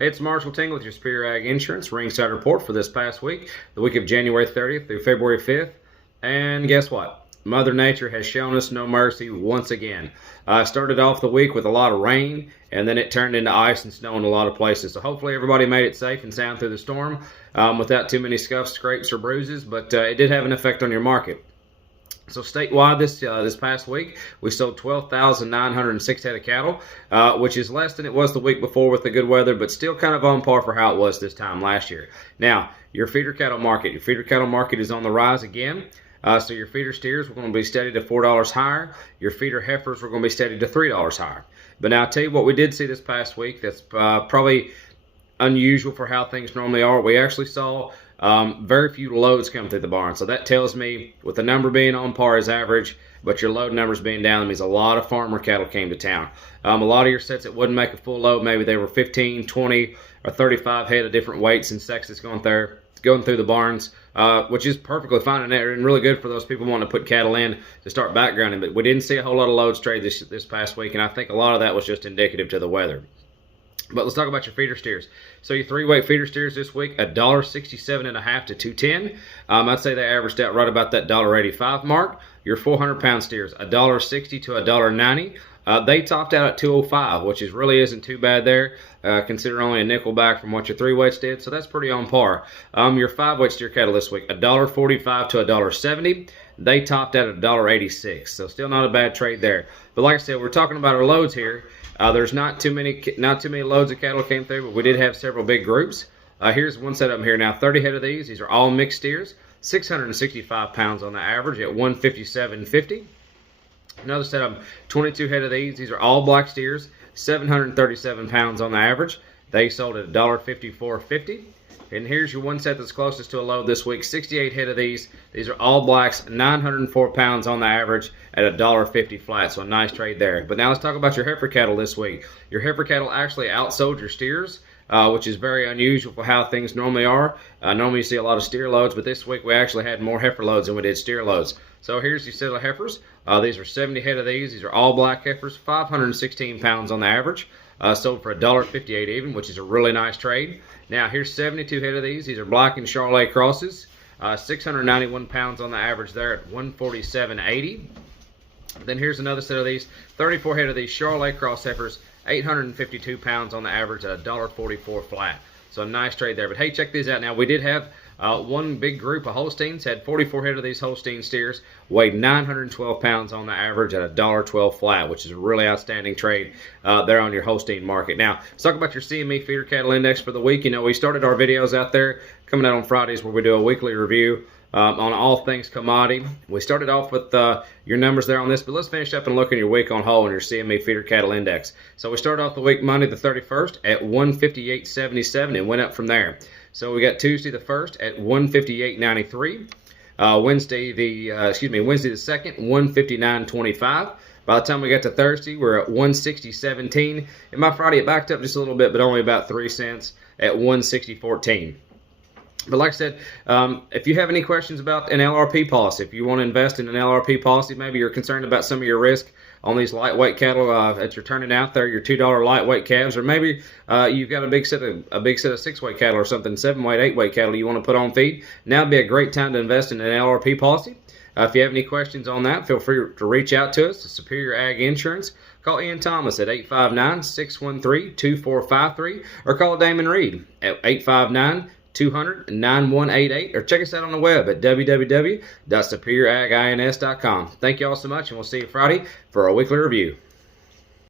Hey, it's Marshall Ting with your Superior Ag Insurance Ringside report for this past week, the week of January 30th through February 5th. And guess what? Mother Nature has shown us no mercy once again. I started off the week with a lot of rain, and then it turned into ice and snow in a lot of places. So hopefully everybody made it safe and sound through the storm without too many scuffs, scrapes, or bruises, but it did have an effect on your market. So statewide this past week, we sold 12,906 head of cattle, which is less than it was the week before with the good weather, but still kind of on par for how it was this time last year. Now, your feeder cattle market is on the rise again. So your feeder steers were going to be steady to $4 higher. Your feeder heifers were going to be steady to $3 higher. But now I'll tell you what we did see this past week that's probably unusual for how things normally are. We actually saw very few loads come through the barn. So that tells me, with the number being on par as average, but your load numbers being down, that means a lot of farmer cattle came to town. A lot of your sets that wouldn't make a full load, maybe they were 15, 20, or 35 head of different weights and sexes going through the barns, which is perfectly fine and really good for those people wanting to put cattle in to start backgrounding. But we didn't see a whole lot of loads trade this past week, and I think a lot of that was just indicative to the weather. But let's talk about your feeder steers. So your three-weight feeder steers this week, $1.67.5 to $2.10. I'd say they averaged out right about that $1.85 mark. Your 400-pound steers, $1.60 to $1.90. They topped out at $2.05, which really isn't too bad there. Consider only a nickel back from what your three-weights did, so that's pretty on par. Your five-weight steer cattle this week, $1.45 to $1.70. They topped out at $1.86, so still not a bad trade there. But like I said, we're talking about our loads here. There's not too many loads of cattle came through, but we did have several big groups. Here's one set of them here now. 30 head of these. These are all mixed steers. 665 pounds on the average at 157.50. Another set of 22 head of these. These are all black steers. 737 pounds on the average. They sold at $1.54.50. And here's your one set that's closest to a load this week. 68 head of these. These are all blacks, 904 pounds on the average at $1.50 flat. So a nice trade there. But now let's talk about your heifer cattle this week. Your heifer cattle actually outsold your steers, which is very unusual for how things normally are. Normally you see a lot of steer loads, but this week we actually had more heifer loads than we did steer loads. So here's your set of heifers. These are 70 head of these. These are all black heifers, 516 pounds on the average. Sold for $1.58 even, which is a really nice trade. Now here's 72 head of these. These are black and Charolais crosses. 691 pounds on the average there at $147.80. Then here's another set of these. 34 head of these Charolais cross heifers. 852 pounds on the average at $1.44 flat. So a nice trade there. But hey, check these out. Now we did have one big group of Holsteins, had 44 head of these Holstein steers, weighed 912 pounds on the average at $1.12 flat, which is a really outstanding trade there on your Holstein market. Now, let's talk about your CME feeder cattle index for the week. You know, we started our videos out there coming out on Fridays where we do a weekly review on all things commodity. We started off with your numbers there on this, but let's finish up and look at your week on whole and your CME feeder cattle index. So we started off the week Monday the 31st at 158.77 and went up from there. So we got Tuesday the 1st at 158.93. Wednesday the 2nd, 159.25. By the time we got to Thursday, we're at 160.17. And by Friday, it backed up just a little bit, but only about 3 cents at 160.14. But like I said, if you have any questions about an LRP policy, if you want to invest in an LRP policy, maybe you're concerned about some of your risk on these lightweight cattle that you're turning out there, your $2 lightweight calves, or maybe you've got a big set of 6-weight cattle or something, 7-weight, 8-weight cattle you want to put on feed, now would be a great time to invest in an LRP policy. If you have any questions on that, feel free to reach out to us at Superior Ag Insurance. Call Ian Thomas at 859-613-2453 or call Damon Reed at 859-200-9188 or check us out on the web at www.superioragins.com. Thank you all so much, and we'll see you Friday for our weekly review.